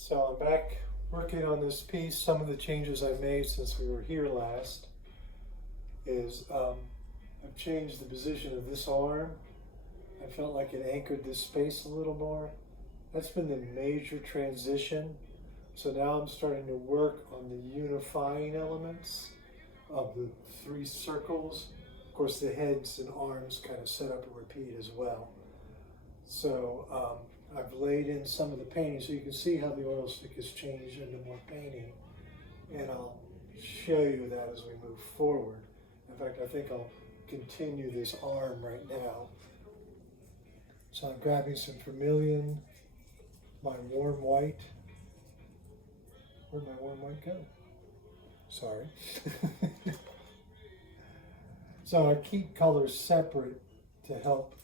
So I'm back working on this piece. Some of the changes I've made since we were here last is I've changed the position of this arm. I felt like it anchored this space a little more. That's been the major transition. So now I'm starting to work on the unifying elements of the three circles. Of course, the heads and arms kind of set up and repeat as well. So I've laid in some of the painting so you can see how the oil stick has changed into more painting. And I'll show you that as we move forward. In fact, I think I'll continue this arm right now. So I'm grabbing some vermilion, my warm white. Where'd my warm white go? Sorry. So I keep colors separate to help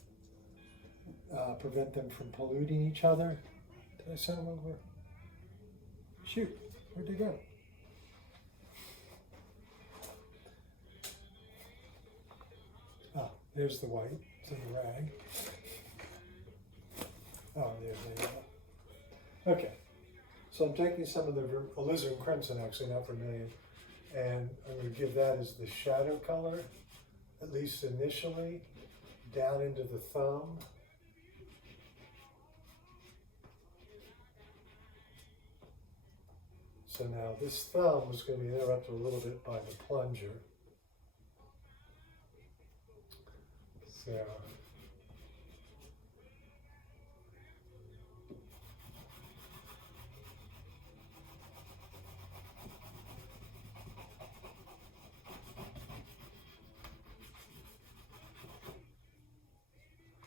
prevent them from polluting each other. Did I send them over? Shoot, where'd they go? Ah, there's the white, it's in the rag. Oh, there they go. Okay, so I'm taking some of the alizarin crimson, actually, not vermilion, and I'm going to give that as the shadow color, at least initially, down into the thumb. So now this thumb is going to be interrupted a little bit by the plunger.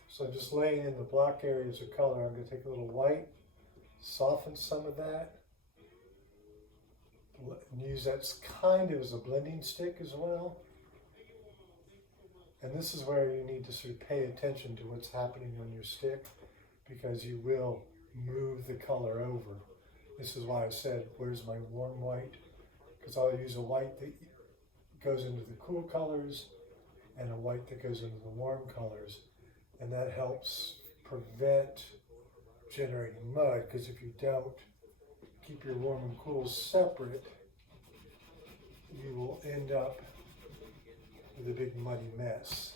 So I'm just laying in the block areas of color. I'm going to take a little white, soften some of that, and use that kind of as a blending stick as well. And this is where you need to sort of pay attention to what's happening on your stick, because you will move the color over. This is why I said, where's my warm white? Because I'll use a white that goes into the cool colors and a white that goes into the warm colors. And that helps prevent generating mud, because if you don't keep your warm and cool separate, you will end up with a big muddy mess.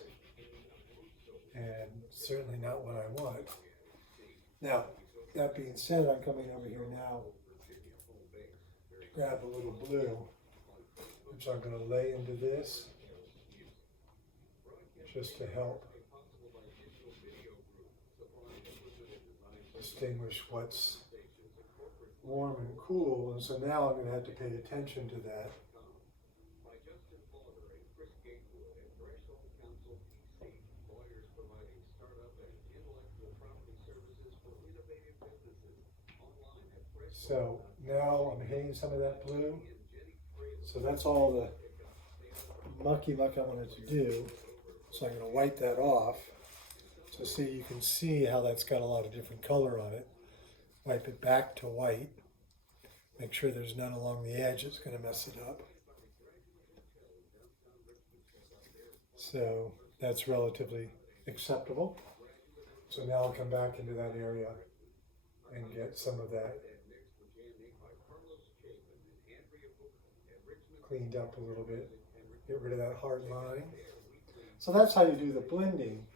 And certainly not what I want. Now, that being said, I'm coming over here now to grab a little blue, which I'm going to lay into this just to help distinguish what's warm and cool. And so now I'm going to have to pay attention to that. So now I'm hitting some of that blue. So that's all the mucky muck I wanted to do. So I'm going to wipe that off. So see, you can see how that's got a lot of different color on it. Wipe it back to white. Make sure there's none along the edge that's going to mess it up. So that's relatively acceptable. So now I'll come back into that area and get some of that cleaned up a little bit. Get rid of that hard line. So that's how you do the blending.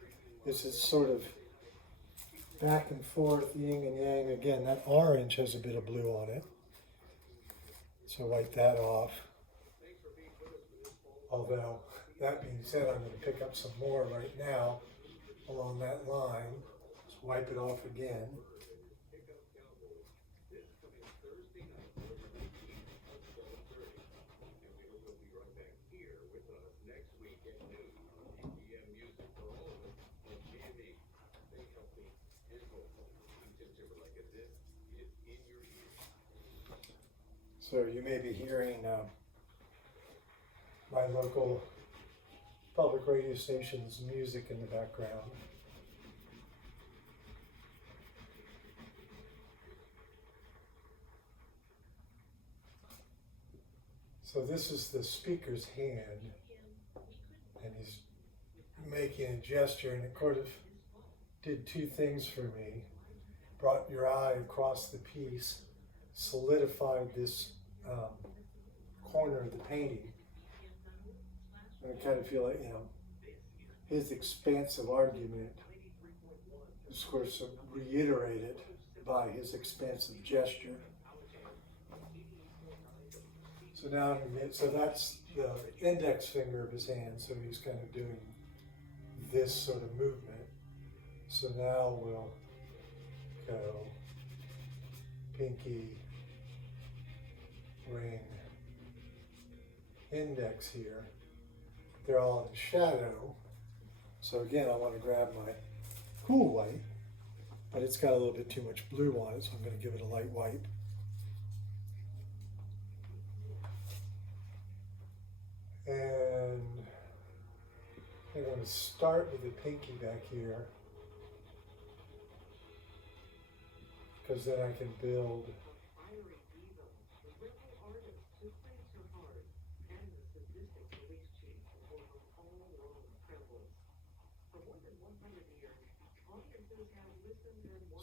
This is sort of back and forth, yin and yang. Again, that orange has a bit of blue on it. So wipe that off. Although, that being said, I'm going to pick up some more right now along that line. Just wipe it off again. So you may be hearing my local public radio station's music in the background. So this is the speaker's hand, and he's making a gesture, and it sort of did two things for me. Brought your eye across the piece solidified this corner of the painting. I kind of feel like, his expansive argument is, of course, reiterated by his expansive gesture. So now, so that's the index finger of his hand, so he's kind of doing this sort of movement. So now we'll go pinky, ring, index here. They're all in shadow. So again, I want to grab my cool white, but it's got a little bit too much blue on it, so I'm going to give it a light white. And I'm going to start with the pinky back here, because then I can build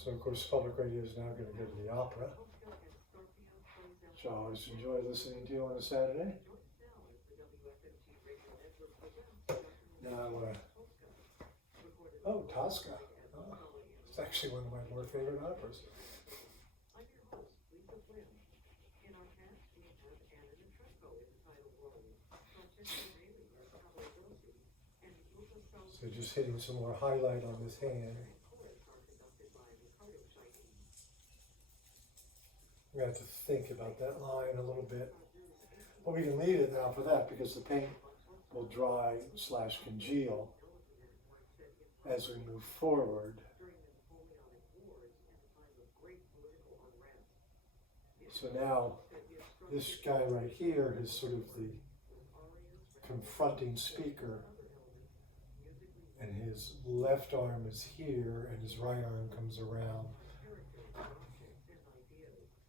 So of course public radio is now going to go to the opera, which I always enjoy listening to on a Saturday. Now I want to, Tosca. Oh, it's actually one of my more favorite operas. So just hitting some more highlight on this hand. I'm going to have to think about that line a little bit. But we can leave it now for that because the paint will dry / congeal as we move forward. So now this guy right here is sort of the confronting speaker, and his left arm is here and his right arm comes around.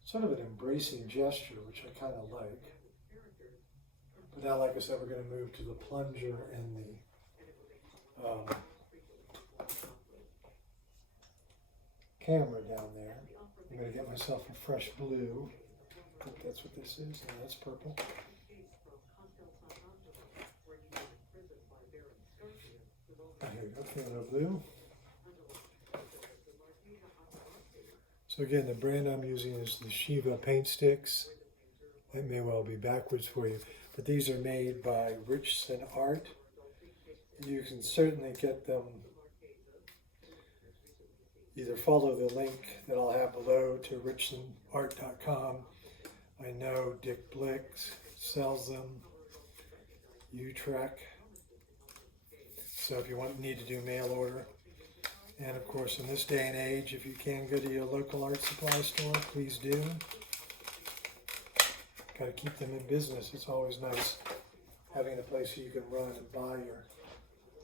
Sort of an embracing gesture, which I kind of like. But now, like I said, we're going to move to the plunger and the camera down there. I'm going to get myself a fresh blue. I think that's what this is. No, that's purple. Here we go, piano blue. So again, the brand I'm using is the Shiva Paintstiks. That may well be backwards for you, but these are made by Richson Art. You can certainly get them. Either follow the link that I'll have below to richsonart.com. I know Dick Blix sells them. Utrecht. So if you need to do mail order. And of course, in this day and age, if you can go to your local art supply store, please do. Got to keep them in business. It's always nice having a place where you can run and buy your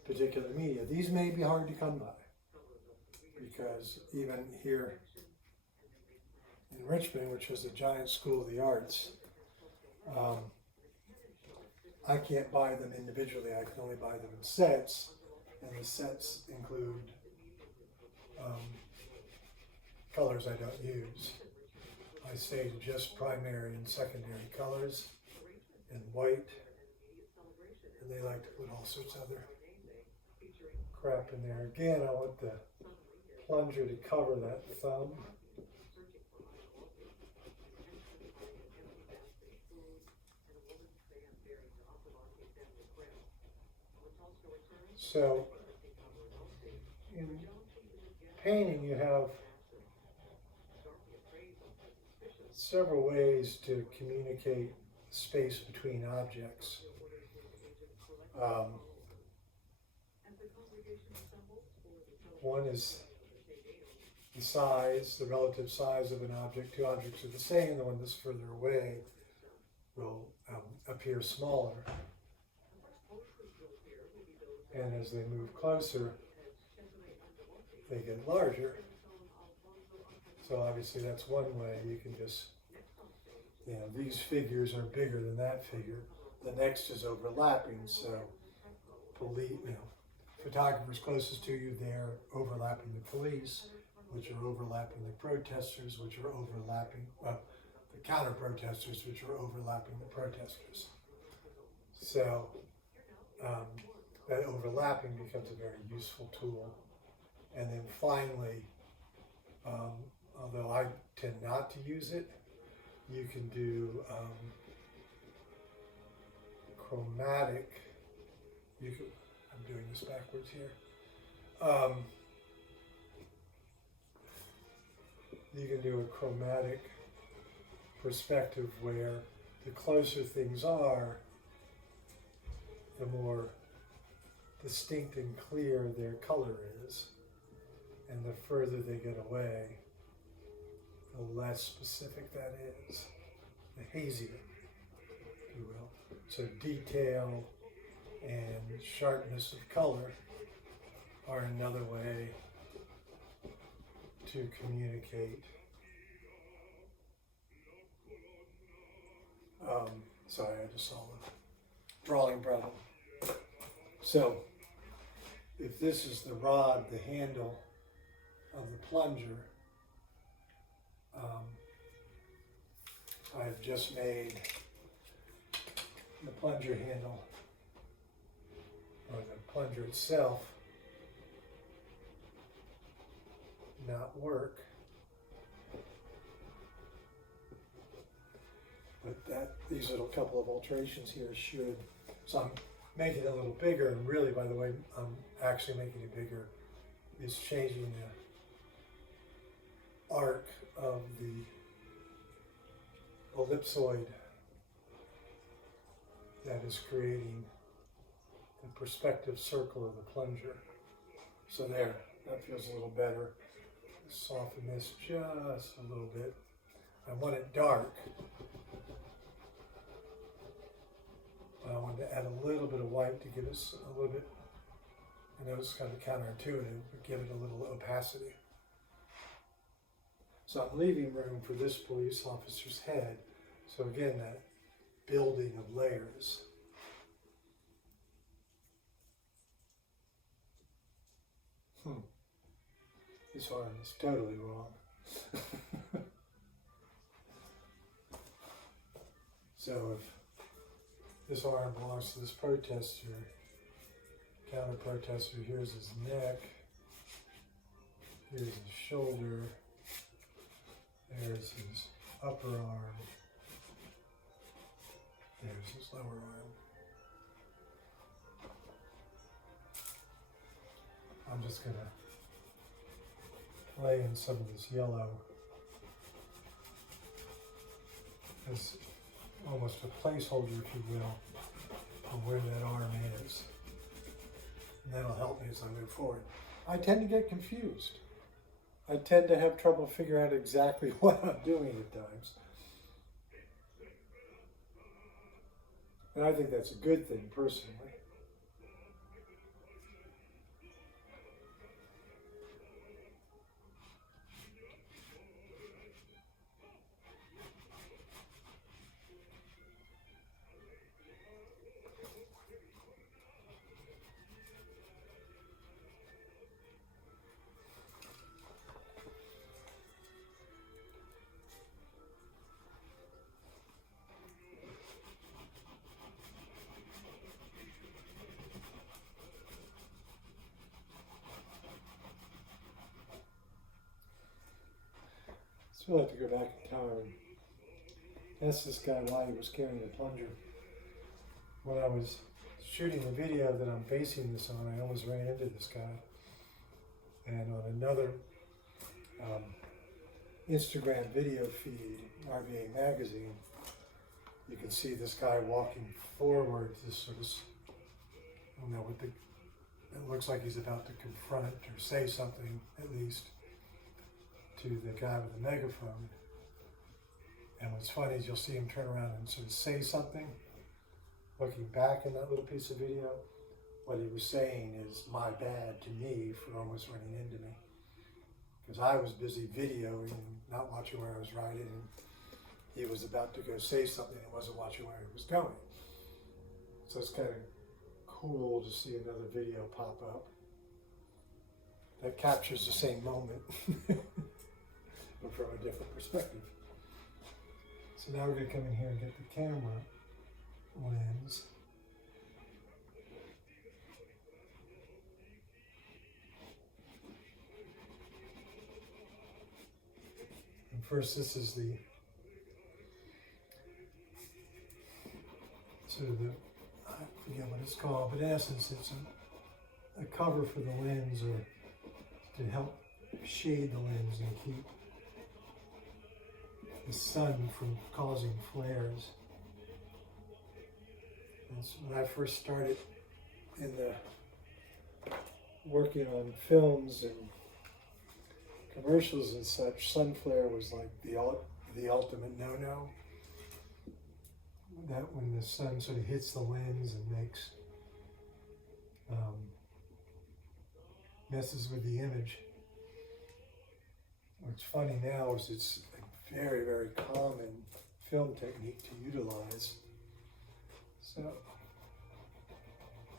particular media. These may be hard to come by because even here in Richmond, which is a giant school of the arts, I can't buy them individually. I can only buy them in sets, and the sets include colors I don't use. I say just primary and secondary colors and white, and they like to put all sorts of other crap in there. Again, I want the plunger to cover that thumb. So in painting, you have several ways to communicate space between objects. One is the size, the relative size of an object. Two objects are the same. The one that's further away will appear smaller. And as they move closer, they get larger. So obviously that's one way. You can just, these figures are bigger than that figure. The next is overlapping, so photographers closest to you, they're overlapping the police, which are overlapping the protesters, which are overlapping, counter protesters, which are overlapping the protesters. So that overlapping becomes a very useful tool. And then finally, although I tend not to use it, you can do chromatic. I'm doing this backwards here. You can do a chromatic perspective where the closer things are, the more distinct and clear their color is. And the further they get away, the less specific that is, the hazier, if you will. So detail and sharpness of color are another way to communicate. Sorry, I just saw a drawing problem. So, if this is the rod, the handle of the plunger, I've just made the plunger handle, or the plunger itself, not work. But these little couple of alterations here should. So I'm making it a little bigger, and really, by the way, I'm actually making it bigger is changing the arc of the ellipsoid that is creating the perspective circle of the plunger. So there, that feels a little better. Soften this just a little bit. I want it dark. I wanted to add a little bit of white to give us a little bit, I know it's kind of counterintuitive, but give it a little opacity. So I'm leaving room for this police officer's head. So again, that building of layers. This arm is totally wrong. So if this arm belongs to this protester, counter protester, here's his neck, here's his shoulder, there's his upper arm, there's his lower arm. I'm just going to lay in some of this yellow as almost a placeholder, if you will, of where that arm is. And that'll help me as I move forward. I tend to get confused. I tend to have trouble figuring out exactly what I'm doing at times. And I think that's a good thing, personally. So I'll have to go back in time and ask this guy why he was carrying a plunger. When I was shooting the video that I'm basing this on, I almost ran into this guy. And on another Instagram video feed, RVA Magazine, you can see this guy walking forward, this sort of, I don't know what it looks like he's about to confront or say something, at least, to the guy with the megaphone. And what's funny is you'll see him turn around and sort of say something. Looking back in that little piece of video, what he was saying is my bad to me for almost running into me. Because I was busy videoing and not watching where I was riding, and he was about to go say something and wasn't watching where he was going. So it's kind of cool to see another video pop up that captures the same moment. But from a different perspective. So now we're going to come in here and get the camera lens. And first, this is the sort of the, I forget what it's called, but in essence, it's a cover for the lens, or to help shade the lens and keep the sun from causing flares. And so when I first started in the working on films and commercials and such, sun flare was like the ultimate no-no. That when the sun sort of hits the lens and makes messes with the image. What's funny now is it's a very, very common film technique to utilize. So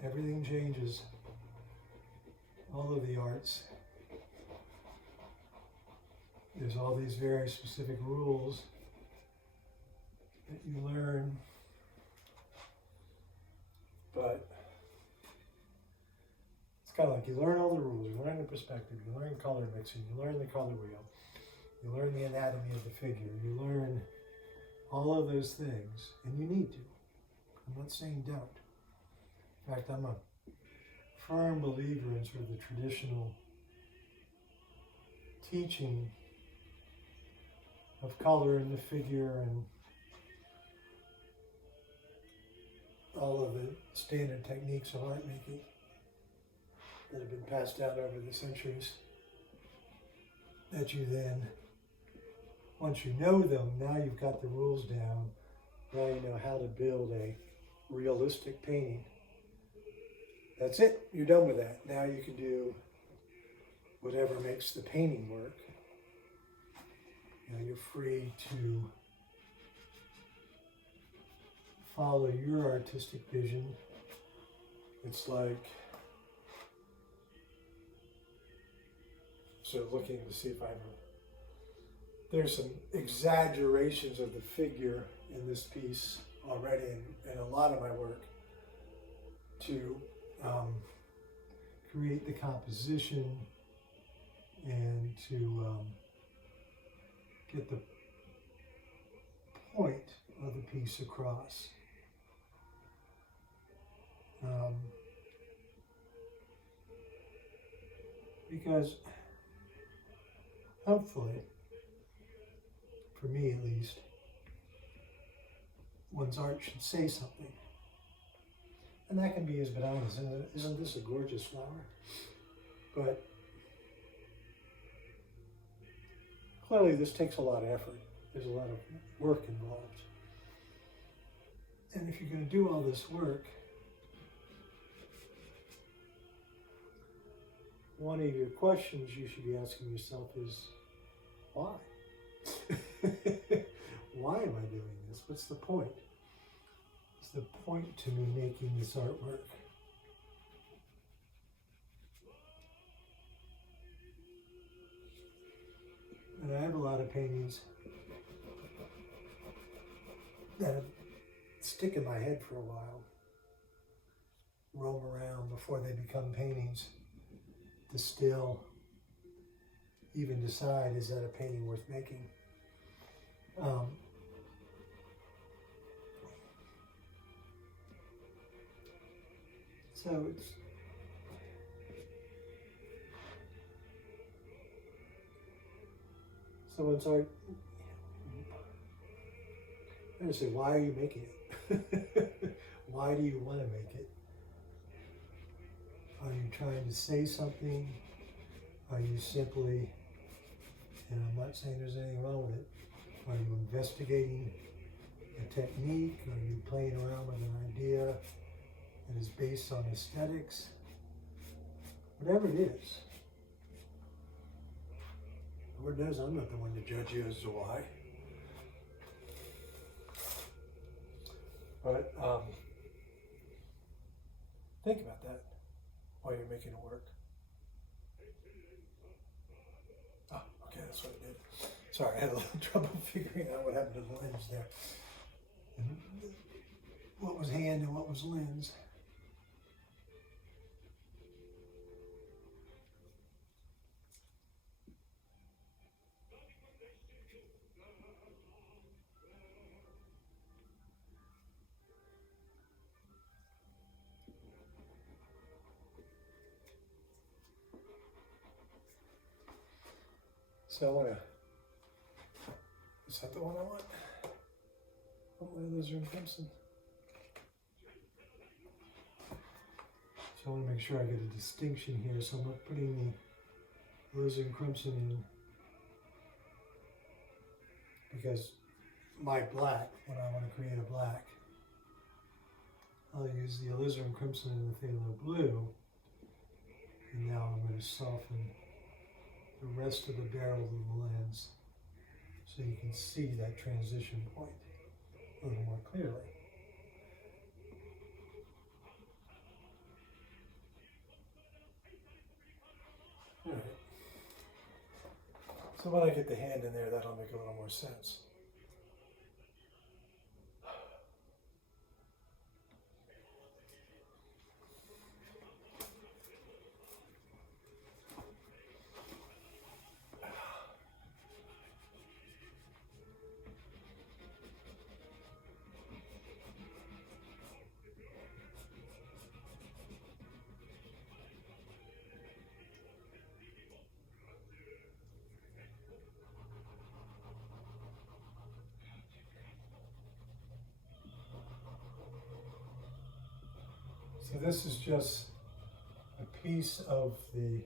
everything changes. All of the arts. There's all these very specific rules that you learn, but it's kind of like you learn all the rules, you learn the perspective, you learn color mixing, you learn the color wheel, you learn the anatomy of the figure, you learn all of those things, and you need to. I'm not saying don't. In fact, I'm a firm believer in sort of the traditional teaching of color in the figure and all of the standard techniques of art making that have been passed down over the centuries, that you then, once you know them, now you've got the rules down, now you know how to build a realistic painting. That's it, you're done with that. Now you can do whatever makes the painting work. Now you're free to follow your artistic vision. It's like sort of looking to see if there's some exaggerations of the figure in this piece already in a lot of my work to create the composition and to get the point of the piece across. Because hopefully, for me at least, one's art should say something. And that can be as banal as, isn't this a gorgeous flower? But clearly this takes a lot of effort. There's a lot of work involved. And if you're going to do all this work, one of your questions you should be asking yourself is, why? Why am I doing this? What's the point? What's the point to me making this artwork? And I have a lot of paintings that stick in my head for a while, roam around before they become paintings, to still even decide, is that a painting worth making? So it's someone's art. I'm going to say, why are you making it? Why do you want to make it? Are you trying to say something? Are you simply, and I'm not saying there's anything wrong with it, are you investigating a technique? Are you playing around with an idea that is based on aesthetics? Whatever it is. Lord knows I'm not the one to judge you as to why. But think about that while you're making it work. Oh, okay, that's what I did. Sorry, I had a little trouble figuring out what happened to the lens there. And what was hand and what was lens. So I want to, is that the one I want? Oh, those are in crimson. So I want to make sure I get a distinction here, so I'm not putting the alizarin crimson in. Because my black, when I want to create a black, I'll use the alizarin crimson and the phthalo blue. And now I'm going to soften the rest of the barrel of the lens so you can see that transition point a little more clearly. All right. So when I get the hand in there, that'll make a little more sense. So this is just a piece of the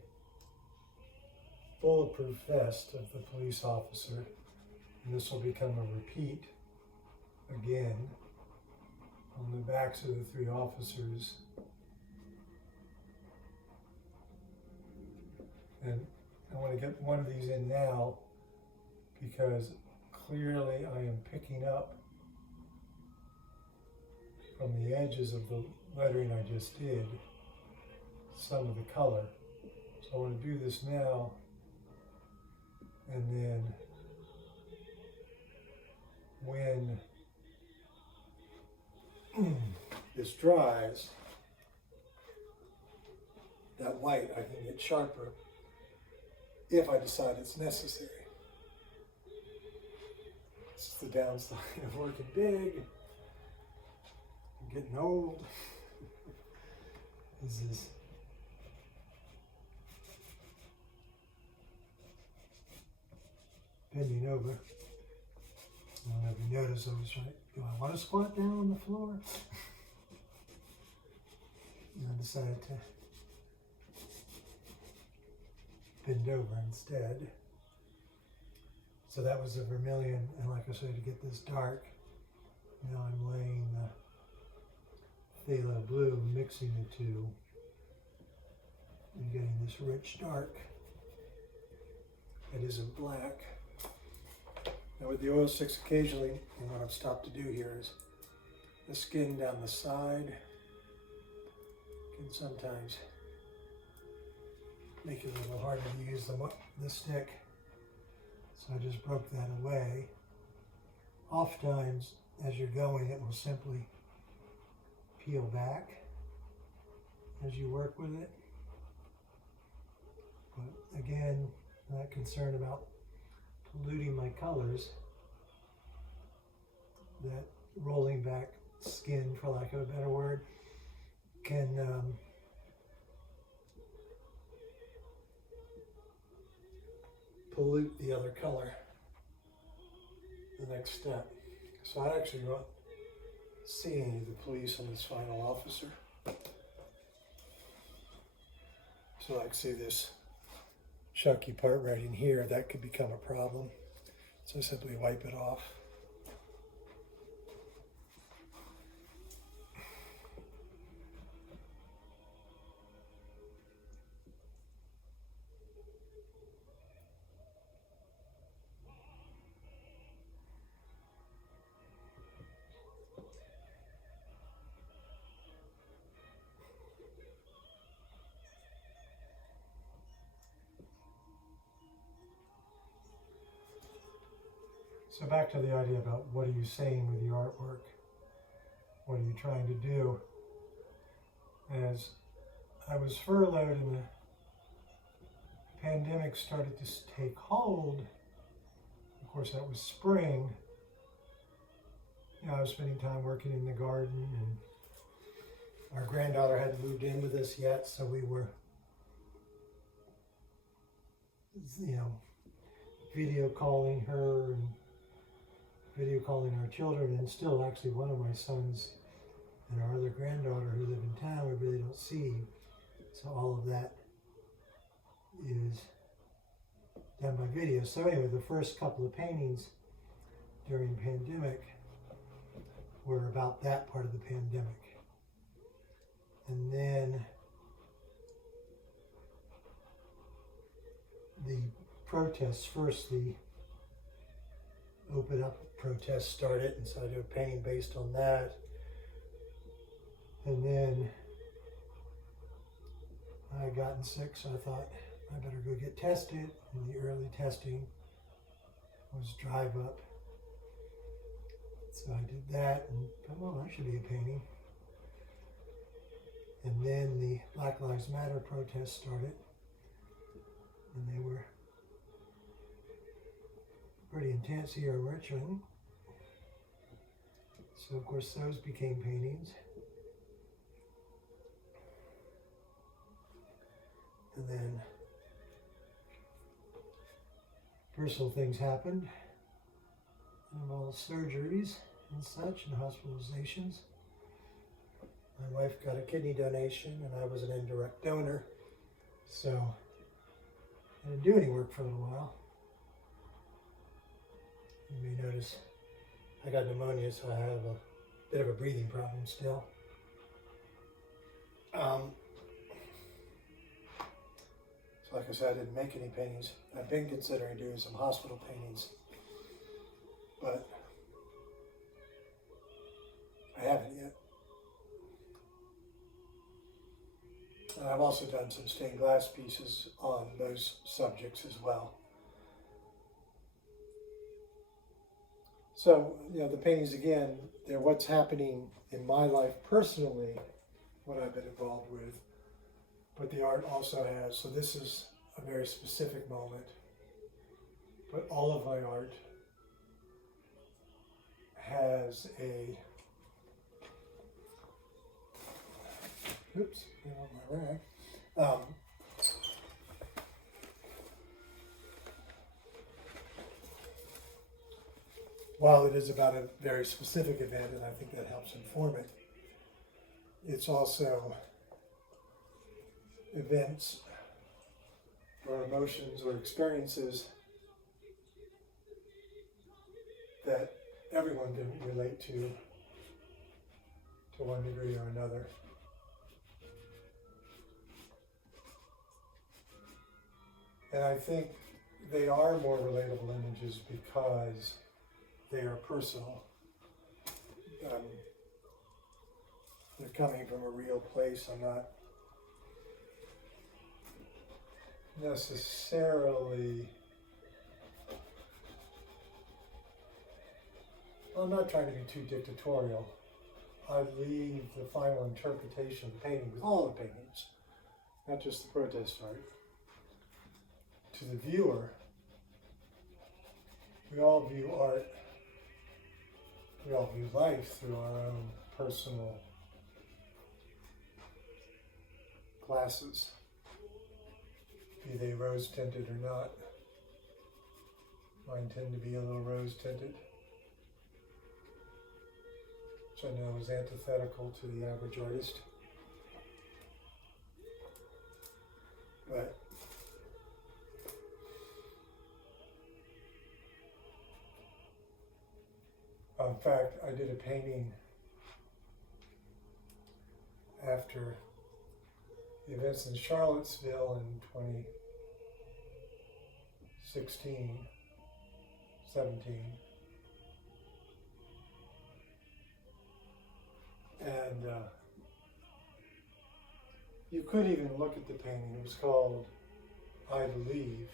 bulletproof vest of the police officer. And this will become a repeat again on the backs of the three officers. And I want to get one of these in now because clearly I am picking up from the edges of the lettering I just did some of the color. So I want to do this now, and then when this dries, that white I can get sharper if I decide it's necessary. This is the downside of working big. I'm getting old. Is this bending over? I don't know if you notice, I was like, do I want to squat down on the floor? And I decided to bend over instead. So that was the vermilion, and like I said, to get this dark, now I'm laying the phthalo blue, mixing the two, and getting this rich dark that isn't black. Now with the oil sticks occasionally, and what I've stopped to do here is the skin down the side can sometimes make it a little harder to use the stick. So I just broke that away. Oftentimes, as you're going, it will simply peel back as you work with it. But again, I'm not concerned about polluting my colors. That rolling back skin, for lack of a better word, can pollute the other color. The next step. So I actually won't see any of the police on this final officer. So I see this chunky part right in here, that could become a problem. So I simply wipe it off. So back to the idea about what are you saying with your artwork? What are you trying to do? As I was furloughed and the pandemic started to take hold, of course that was spring, I was spending time working in the garden, and our granddaughter hadn't moved in with us yet, so we were, video calling her and video calling our children, and still actually one of my sons and our other granddaughter who live in town we really don't see. So all of that is done by video. So anyway, the first couple of paintings during the pandemic were about that part of the pandemic. And then the protests, first the Open Up protest started, and so I did a painting based on that. And then I had gotten sick, so I thought I better go get tested. And the early testing was drive up. So I did that, and thought, well, that should be a painting. And then the Black Lives Matter protests started, and they were pretty intense here in Richmond. So of course those became paintings. And then personal things happened, involved surgeries and such, and hospitalizations. My wife got a kidney donation, and I was an indirect donor, so I didn't do any work for a little while. You may notice I got pneumonia, so I have a bit of a breathing problem still. So like I said, I didn't make any paintings. I've been considering doing some hospital paintings, but I haven't yet. And I've also done some stained glass pieces on those subjects as well. So, the paintings, again, they're what's happening in my life personally, what I've been involved with, but the art also has, so this is a very specific moment, but all of my art has a, oops, I want my rag. While it is about a very specific event, and I think that helps inform it, it's also events or emotions or experiences that everyone can relate to one degree or another. And I think they are more relatable images because they are personal. They're coming from a real place. I'm not necessarily, I'm not trying to be too dictatorial. I leave the final interpretation of the painting, with all the paintings, not just the protest art, to the viewer. We all view art, we all view life through our own personal glasses, be they rose tinted or not. Mine tend to be a little rose tinted, which I know is antithetical to the average artist. But in fact, I did a painting after the events in Charlottesville in 2016, 17. And you could even look at the painting. It was called I Believe.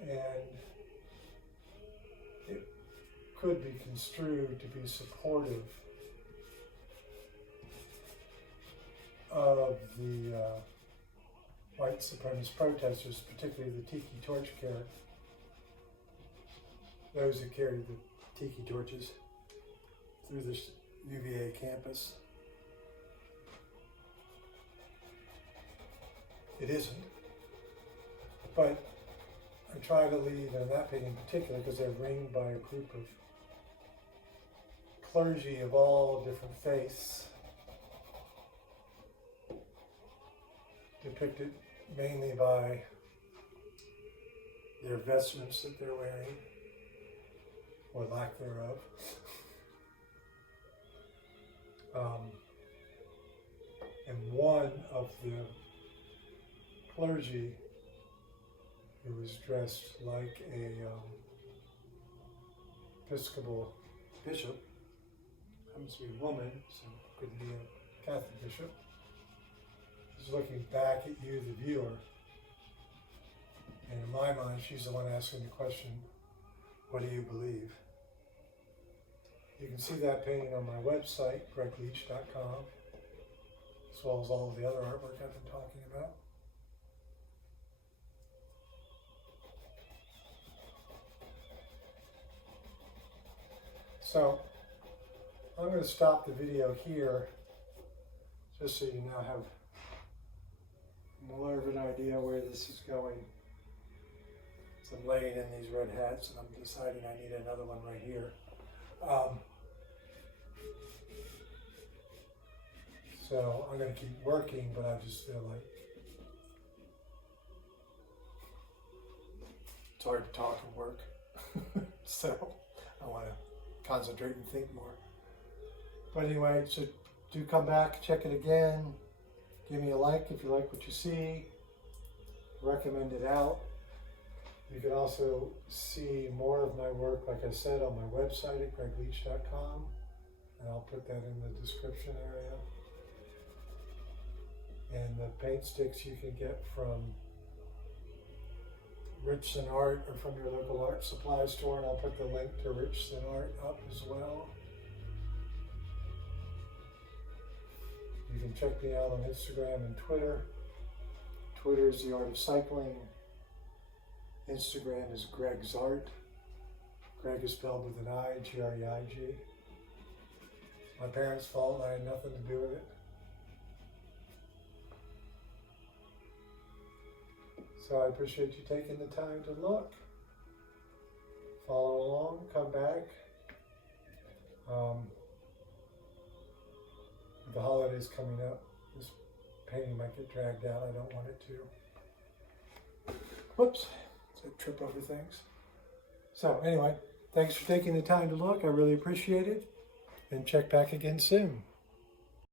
And could be construed to be supportive of the white supremacist protesters, particularly the tiki torch carrier, those who carried the tiki torches through the UVA campus. It isn't, but I try to leave, and that painting in particular, because they're ringed by a group of clergy of all different faiths, depicted mainly by their vestments that they're wearing, or lack thereof. And one of the clergy, who was dressed like a Episcopal bishop, happens to be a woman, so couldn't be a Catholic bishop, is looking back at you, the viewer. And in my mind, she's the one asking the question, what do you believe? You can see that painting on my website, gregleach.com, as well as all of the other artwork I've been talking about. So, I'm going to stop the video here, just so you now have more of an idea where this is going. So I'm laying in these red hats, and I'm deciding I need another one right here. So I'm going to keep working, but I just feel like it's hard to talk and work. So I want to concentrate and think more. But anyway, so do come back, check it again. Give me a like if you like what you see. Recommend it out. You can also see more of my work, like I said, on my website at gregleach.com. And I'll put that in the description area. And the Paintstiks you can get from Richson Art or from your local art supply store, and I'll put the link to Richson Art up as well. You can check me out on Instagram and Twitter. Twitter is The Art of Cycling. Instagram is Greg's Art. Greg is spelled with an I, G-R-E-I-G. My parents' fault, I had nothing to do with it. So I appreciate you taking the time to look, follow along, come back. With the holidays coming up, this painting might get dragged out. I don't want it to. Whoops, I trip over things. So anyway, thanks for taking the time to look. I really appreciate it. And check back again soon.